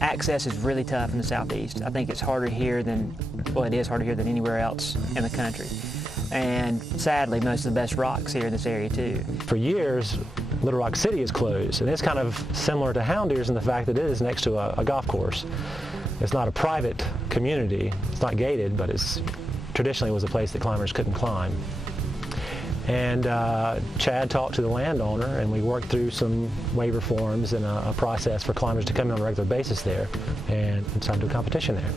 access is really tough in the southeast. I think it's harder here than, well, it is harder here than anywhere else in the country. And sadly, most of the best rock's here in this area too. For years, Little Rock City is closed, and it's kind of similar to Hound Ears in the fact that it is next to a golf course. It's not a private community, it's not gated, but it's traditionally was a place that climbers couldn't climb. And Chad talked to the landowner, and we worked through some waiver forms and a process for climbers to come in on a regular basis there, and decided to do a competition there.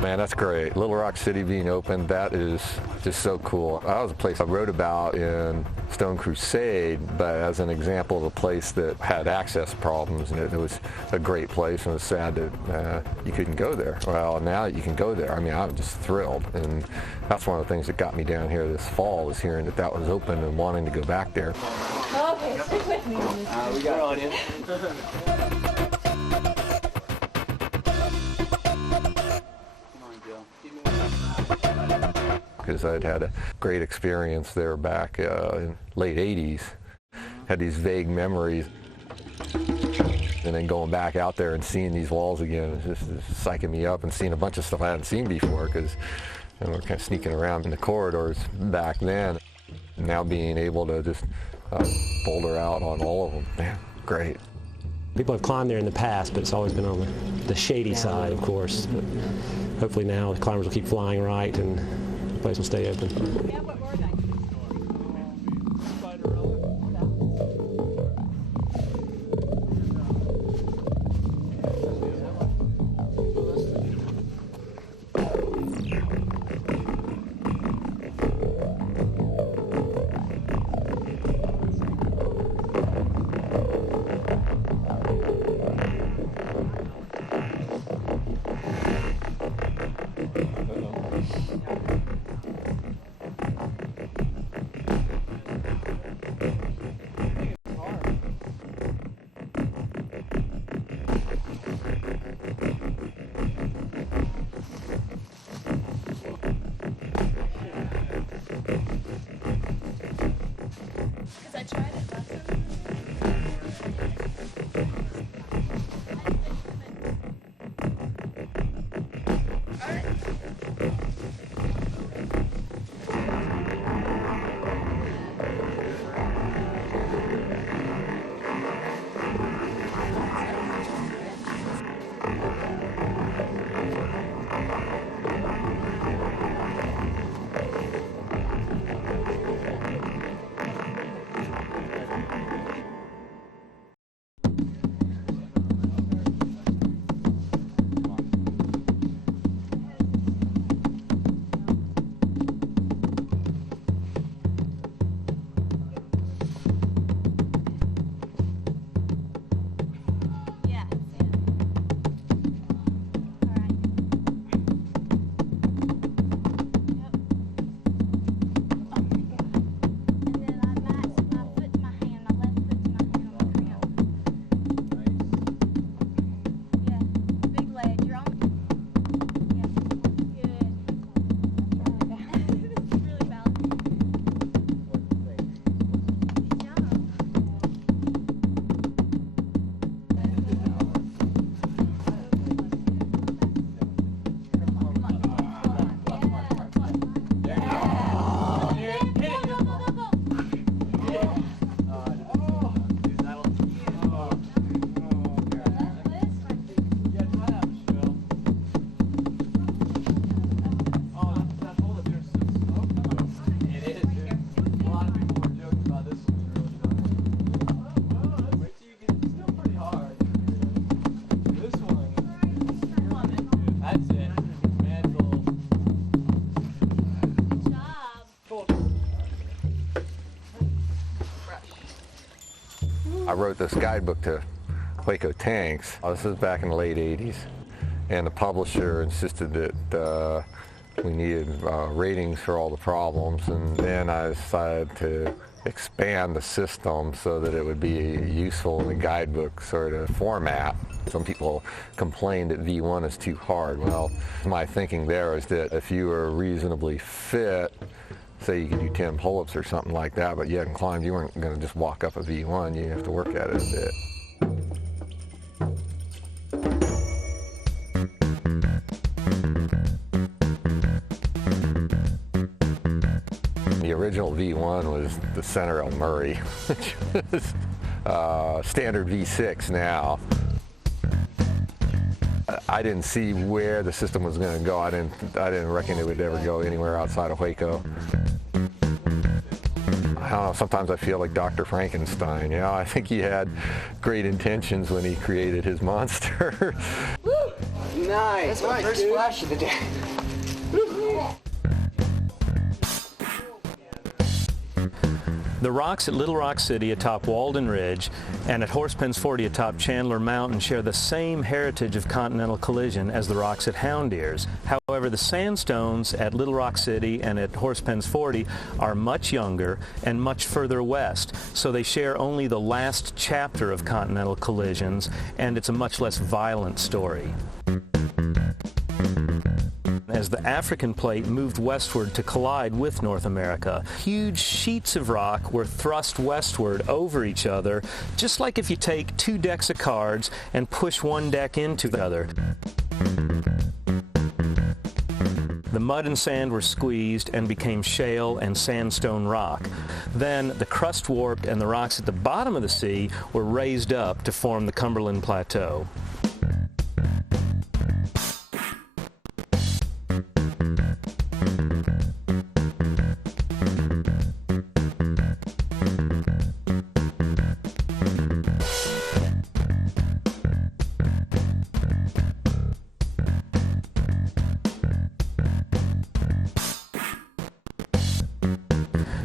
Man, that's great. Little Rock City being open, that is just so cool. That was a place I wrote about in Stone Crusade, but as an example of a place that had access problems, and it was a great place, and it was sad that you couldn't go there. Well, now you can go there. I mean, I'm just thrilled, and that's one of the things that got me down here this fall, was hearing that that was open and wanting to go back there. Okay, stick with me on this. We got on you. Because I'd had a great experience there back in late 80s. Had these vague memories. And then going back out there and seeing these walls again is just psyching me up, and seeing a bunch of stuff I hadn't seen before, because we were kind of sneaking around in the corridors back then. Now being able to just boulder out on all of them, man, great. People have climbed there in the past, but it's always been on the shady side, of course. But hopefully now the climbers will keep flying right and the place will stay open. Yeah, what were they? I wrote this guidebook to Waco tanks. This is back in the late 80s, and the publisher insisted that we needed ratings for all the problems, and then I decided to expand the system so that it would be useful in the guidebook sort of format. Some people complained that V1 is too hard. Well, my thinking there is that if you were reasonably fit, say you could do 10 pull-ups or something like that, but you hadn't climbed, you weren't going to just walk up a V1, you have to work at it a bit. The original V1 was the Center El Murray, which was standard V6 now. I didn't see where the system was going to go. I didn't reckon it would ever go anywhere outside of Waco. I don't know, sometimes I feel like Dr. Frankenstein. You know, I think he had great intentions when he created his monster. Woo! Nice. That's my first splash of the day. The rocks at Little Rock City atop Walden Ridge and at Horsepens 40 atop Chandler Mountain share the same heritage of continental collision as the rocks at Hound Ears. However, the sandstones at Little Rock City and at Horsepens 40 are much younger and much further west, so they share only the last chapter of continental collisions, and it's a much less violent story. As the African plate moved westward to collide with North America, huge sheets of rock were thrust westward over each other, just like if you take two decks of cards and push one deck into the other. The mud and sand were squeezed and became shale and sandstone rock. Then the crust warped and the rocks at the bottom of the sea were raised up to form the Cumberland Plateau.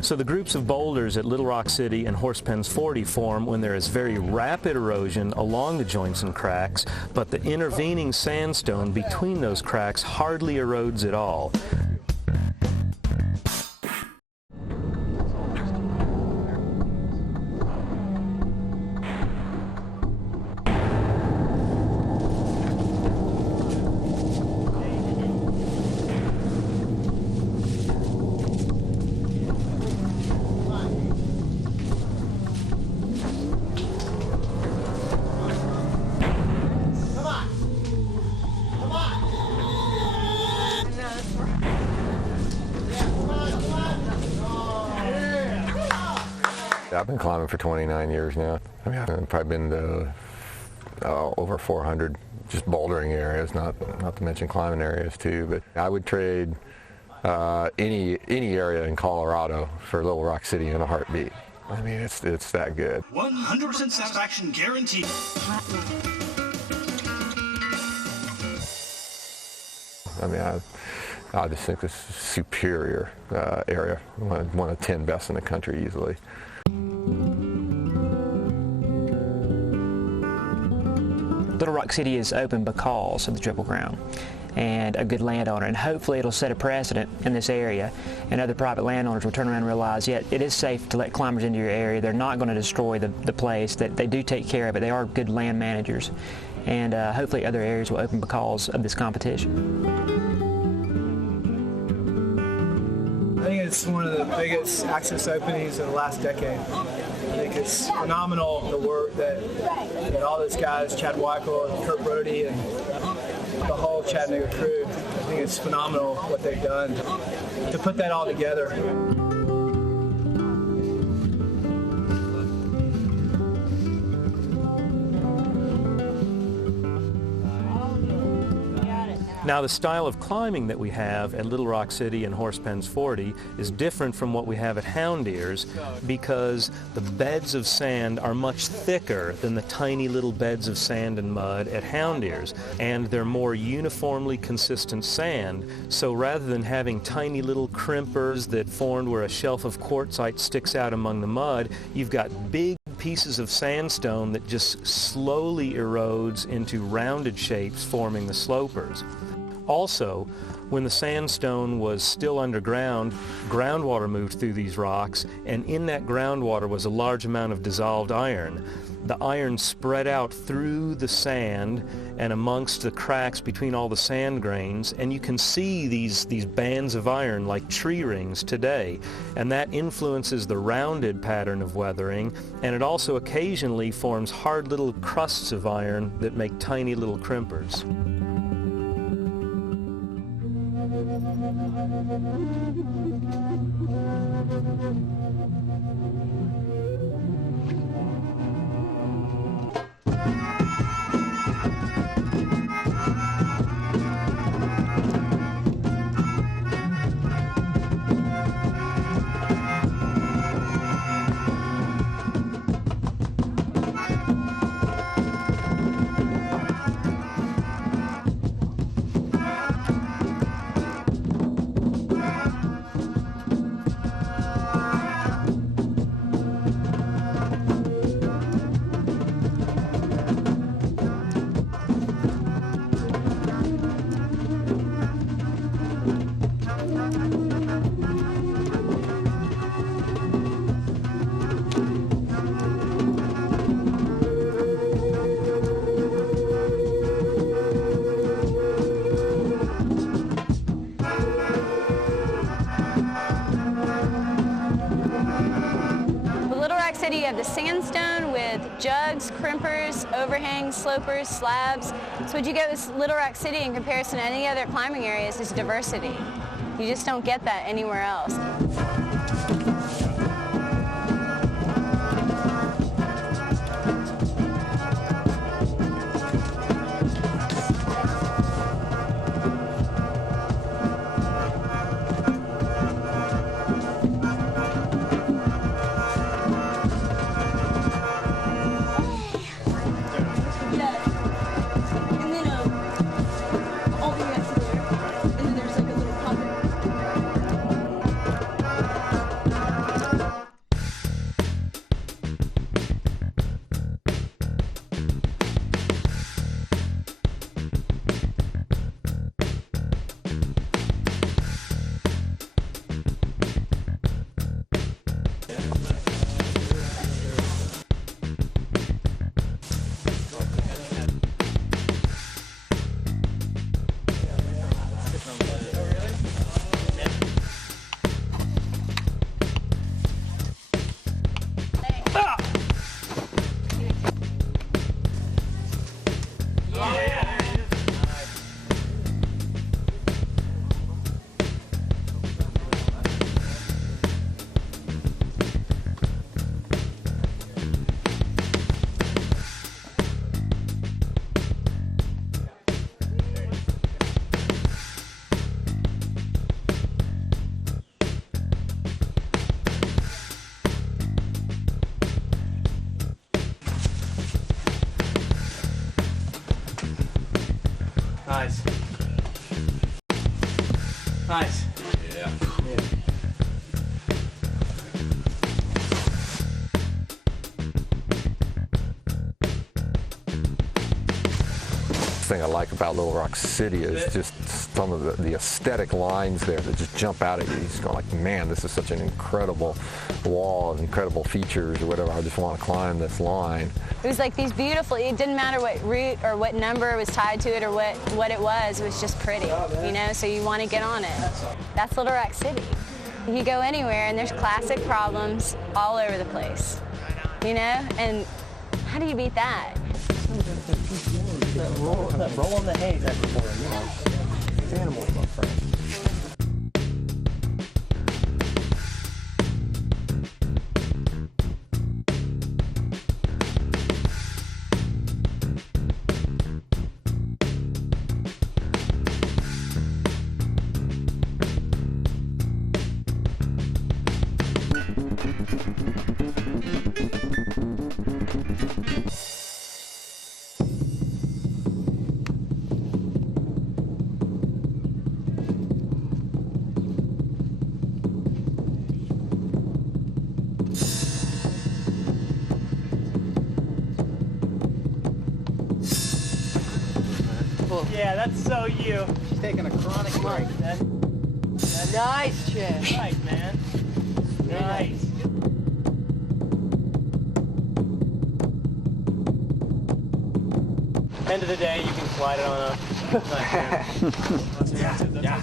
So the groups of boulders at Little Rock City and Horsepens 40 form when there is very rapid erosion along the joints and cracks, but the intervening sandstone between those cracks hardly erodes at all. I've been climbing for 29 years now. I mean, I've probably been to over 400 just bouldering areas, not to mention climbing areas too. But I would trade any area in Colorado for Little Rock City in a heartbeat. I mean, it's that good. 100% satisfaction guaranteed. I mean, I just think this is a superior area. One of 10 best in the country easily. Little Rock City is open because of the Triple Crown and a good landowner, and hopefully it'll set a precedent in this area, and other private landowners will turn around and realize, yeah, it is safe to let climbers into your area. They're not going to destroy the place, that they do take care of it. They are good land managers, and hopefully other areas will open because of this competition. I think it's one of the biggest access openings of the last decade. I think it's phenomenal, the work that all those guys, Chad Weichel and Kurt Brody and the whole Chattanooga crew, I think it's phenomenal what they've done to put that all together. Now, the style of climbing that we have at Little Rock City and Horsepens 40 is different from what we have at Hound Ears because the beds of sand are much thicker than the tiny little beds of sand and mud at Hound Ears, and they're more uniformly consistent sand. So rather than having tiny little crimpers that formed where a shelf of quartzite sticks out among the mud, you've got big pieces of sandstone that just slowly erodes into rounded shapes, forming the slopers. Also, when the sandstone was still underground, groundwater moved through these rocks, and in that groundwater was a large amount of dissolved iron. The iron spread out through the sand and amongst the cracks between all the sand grains, and you can see these bands of iron like tree rings today, and that influences the rounded pattern of weathering, and it also occasionally forms hard little crusts of iron that make tiny little crimpers. You have the sandstone with jugs, crimpers, overhangs, slopers, slabs. So what you get with Little Rock City in comparison to any other climbing areas is diversity. You just don't get that anywhere else. Nice. Nice. Yeah. Thing I like about Little Rock City is just some of the aesthetic lines there that just jump out at you. You just go like, man, this is such an incredible wall, incredible features or whatever. I just want to climb this line. It was like these beautiful, it didn't matter what route or what number was tied to it or what it was just pretty, you know, so you want to get on it. That's Little Rock City. You go anywhere and there's classic problems all over the place, you know, and how do you beat that? That roll on the hay that before, you know, it's animals up front. Yeah, that's so you. She's taking a chronic break. Nice, Chad. Right, man. Nice. End of the day, you can slide it on up. Yeah.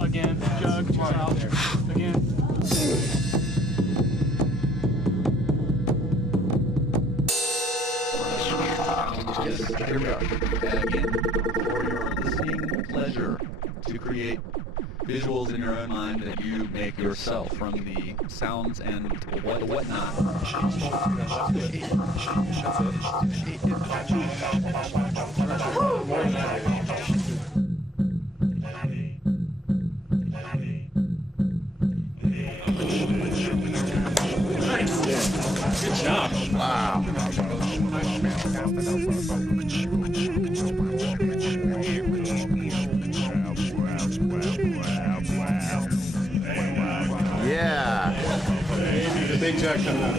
Again, jug, out. Again. Here we are. And again, for your listening pleasure, to create visuals in your own mind that you make yourself from the sounds and whatnot. Good job. Wow. Yeah. The big jug coming up.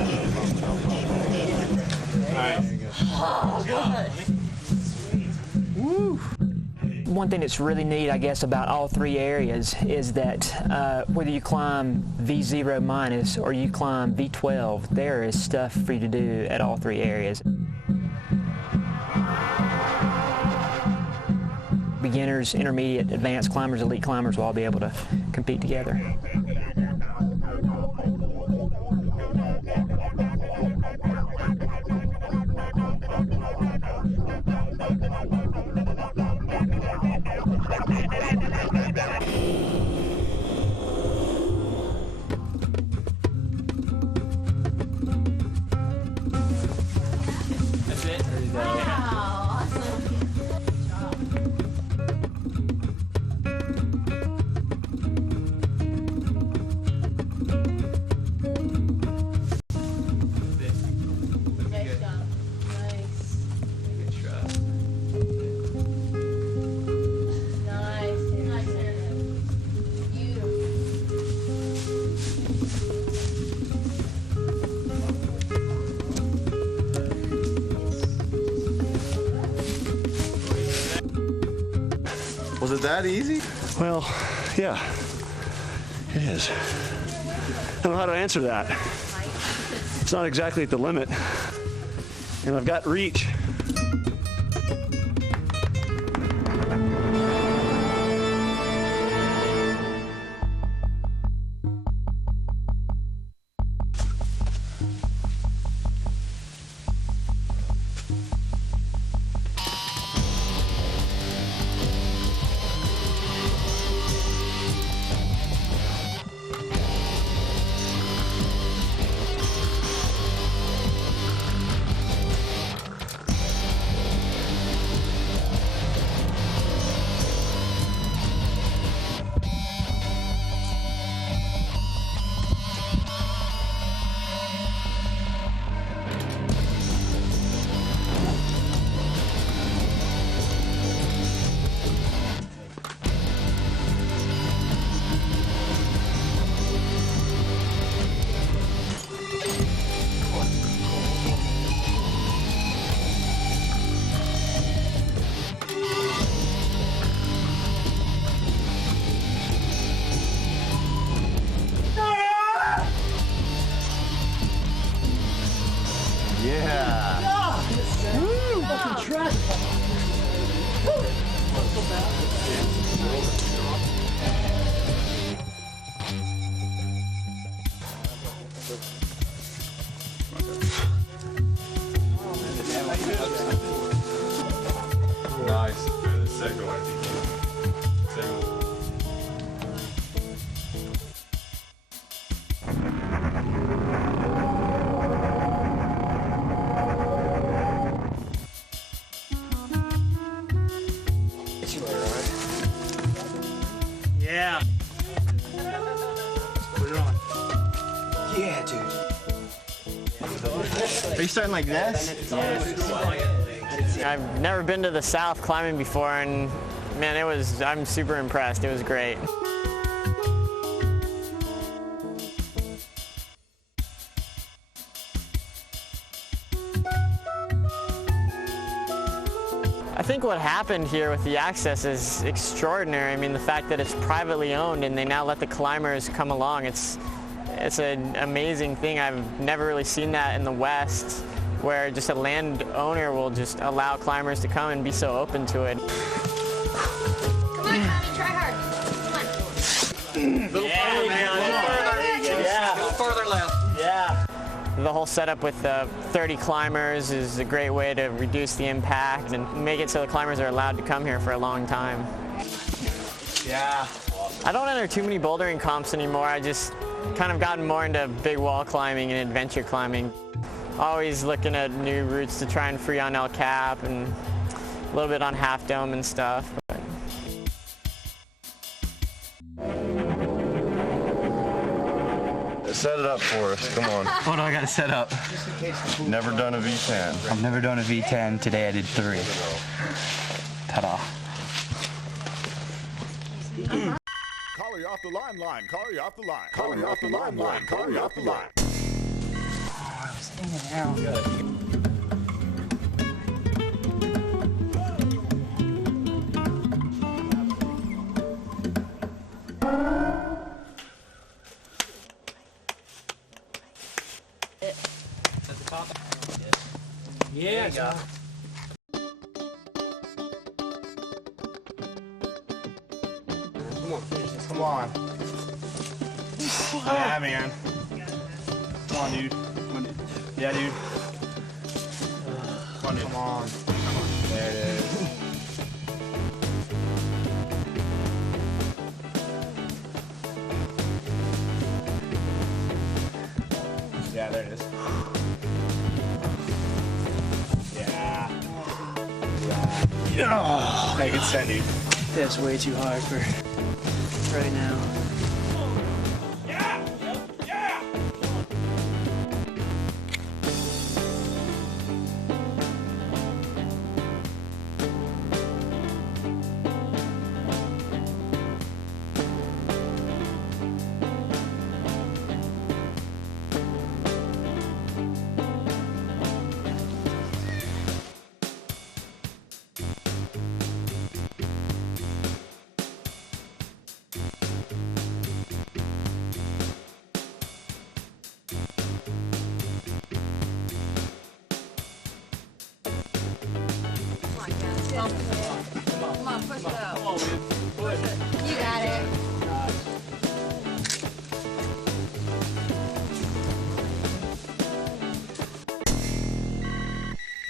All right. Woo. One thing that's really neat, I guess, about all three areas is that whether you climb V0 minus or you climb V12, there is stuff for you to do at all three areas. Beginners, intermediate, advanced climbers, elite climbers will all be able to compete together. That's it? Wow, awesome. Nice job. Nice. Nice. Nice area. Beautiful. Was it that easy? Well, yeah, it is. I don't know how to answer that. It's not exactly at the limit, and I've got reach. Nice. Yeah. Put it on. Yeah, dude. Are you starting like this? I've never been to the South climbing before, and man, I'm super impressed. It was great. I think what happened here with the access is extraordinary. I mean, the fact that it's privately owned and they now let the climbers come along, it's an amazing thing. I've never really seen that in the West, where just a landowner will just allow climbers to come and be so open to it. Come on, Tommy, try hard. Come on. A little further, man. A little further. Yeah. A little further left. Yeah. The whole setup with 30 climbers is a great way to reduce the impact and make it so the climbers are allowed to come here for a long time. Yeah. I don't enter too many bouldering comps anymore. I just kind of gotten more into big wall climbing and adventure climbing. Always looking at new routes to try and free on El Cap and a little bit on Half Dome and stuff. Set it up for us, come on. What do I got to set up? Never done a V10. I've never done a V10. Today I did 3. Ta-da. Call you off the line. Call you off the line. Call you off the line. Call you off the line. Oh, I was hanging out. Yeah, go. Come on, finish this. Come on. Yeah, man. Come on, dude. Yeah, dude. Come on, dude. Come on. There it is. Yeah, there it is. Yeah. Oh, Hey, good set, dude. that's way too hard for right now. Come on, push it out. Push it. You got it.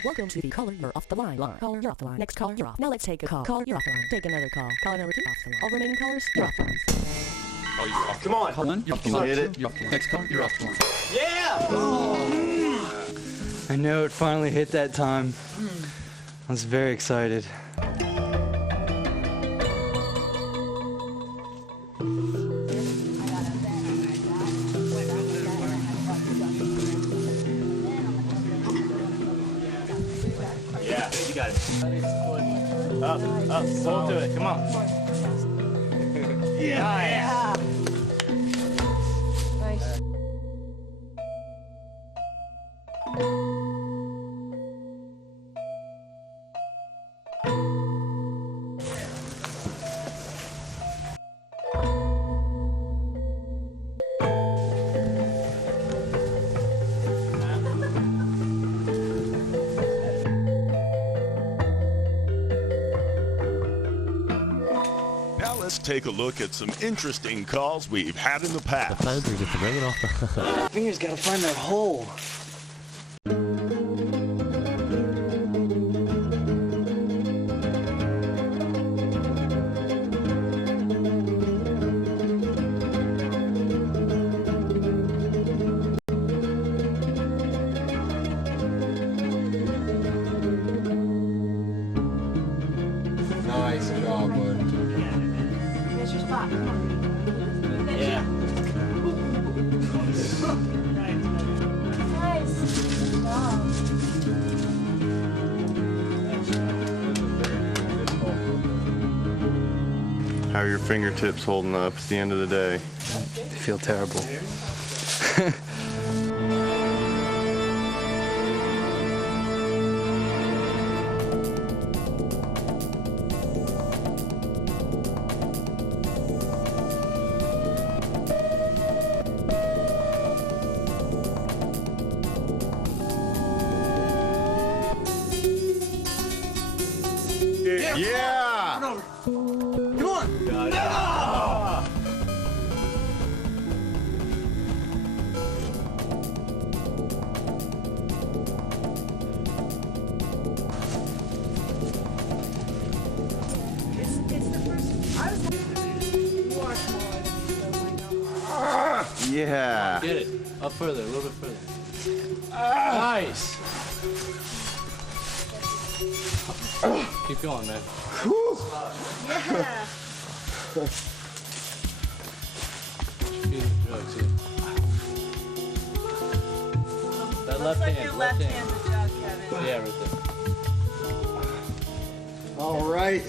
Welcome to the caller, you're off the line. Caller, you're off the line. Next caller, you're off. Now let's take a call. Caller, you're off the line. Take another call. Caller number 2, off the line. All remaining callers, you're off the line. Oh, you're off. Come on. Hold on. You're off the line. Hit it. You're off the line. Next call. You're off the line. Yeah! I know it finally hit that time. I was very excited. Yeah, you got it. Up, pull to it, come on. Yeah. Nice. Now let's take a look at some interesting calls we've had in the past. The phones are just ringing off the... Fingers gotta find that hole. Nice job, bud. Here's your spot. Yeah. Nice. Good job. How are your fingertips holding up at the end of the day? I feel terrible. Yeah! Come on! Got it. Yeah. Get it. Up further, a little bit further. Nice. Keep going, man. Yeah. That left hand. Left hand. Job, Kevin. Yeah, right there. All right.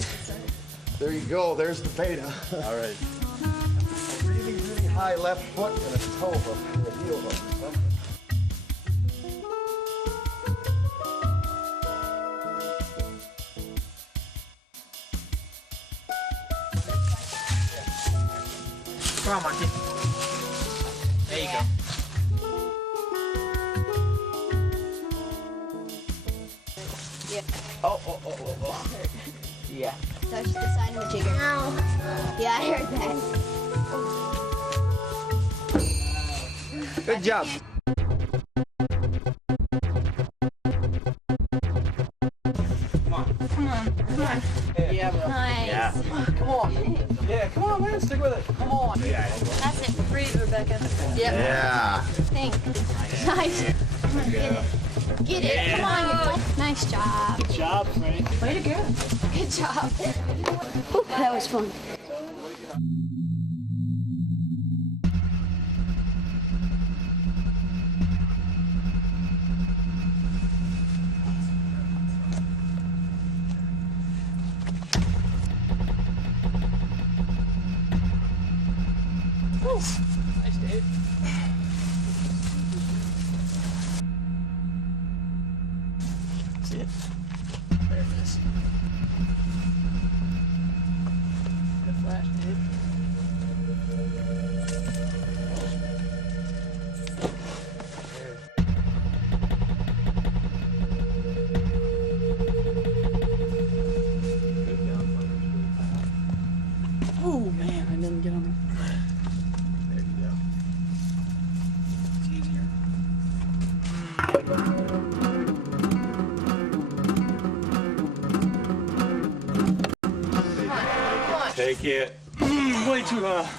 There you go. There's the beta. All right. A really, really high left foot and a toe hook, or a heel hook, or something. Come on, Monty. There you go. Yeah. Oh. Yeah. Touch the side of the jigger. Ow. Yeah, I heard that. Good job. Come on. Yeah, bro. Nice. Yeah. Come on. Yeah, come on, man. Stick with it. Come on. Yeah. That's it. Breathe, Rebecca. Yep. Yeah. Think. Nice. Come on, get it. Get it. Come on, you. Nice job. Good job, Frank. Way to go. Good job. Whew, that was fun. Nice, Dave. See it? There it is. Good flash, Dave. Oh man, I didn't get on there. There you go. It's easier. Come on. Take it. Way too high.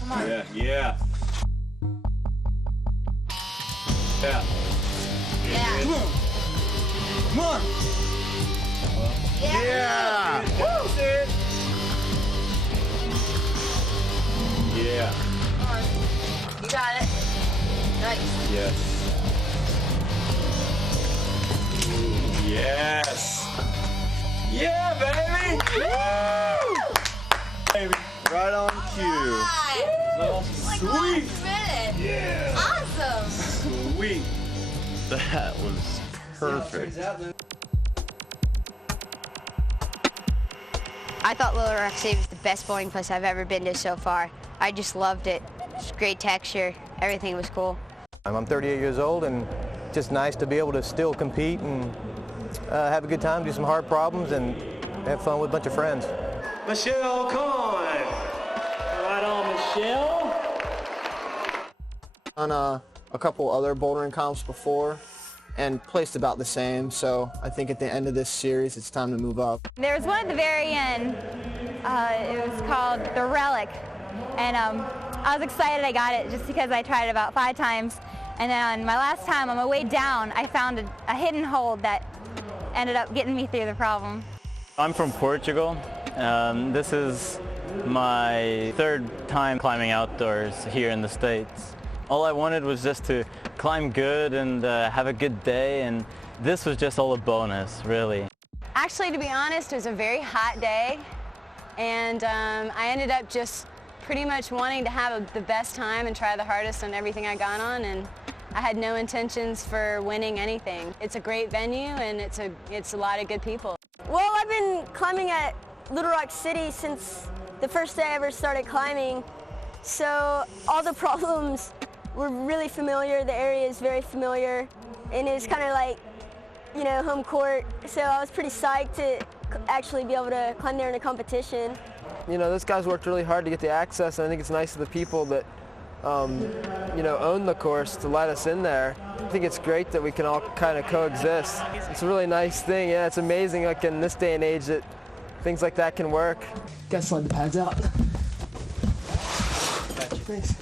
Come on. Yeah, yeah. Yeah. Yeah. Come on. Yeah. Woo! Yeah. Come on. You got it. Nice. Yes. Yes. Yeah, baby. Woo! Baby. Right on cue. Nice. Sweet. Yeah. Awesome. Sweet. That was perfect. I thought Little Rock City was the best bowling place I've ever been to so far. I just loved it. It's great texture. Everything was cool. I'm 38 years old, and just nice to be able to still compete and have a good time, do some hard problems, and have fun with a bunch of friends. Michelle Conn. Right on, Michelle. On a couple other bouldering comps before and placed about the same, so I think at the end of this series it's time to move up. There was one at the very end. It was called the Relic, and I was excited I got it just because I tried it about 5 times, and then on my last time on my way down I found a hidden hold that ended up getting me through the problem. I'm from Portugal. This is my 3rd time climbing outdoors here in the States. All I wanted was just to climb good and have a good day, and this was just all a bonus, really. Actually, to be honest, it was a very hot day, and I ended up just pretty much wanting to have the best time and try the hardest on everything I got on, and I had no intentions for winning anything. It's a great venue, and it's a lot of good people. Well, I've been climbing at Little Rock City since the first day I ever started climbing, So all the problems were really familiar. The area is very familiar, and it's kind of like, you know, home court. So I was pretty psyched to actually be able to climb there in a competition. You know, those guys worked really hard to get the access, and I think it's nice of the people that, you know, own the course to let us in there. I think it's great that we can all kind of coexist. It's a really nice thing. Yeah, it's amazing, like in this day and age, that things like that can work. Gotta slide the pads out. Thanks.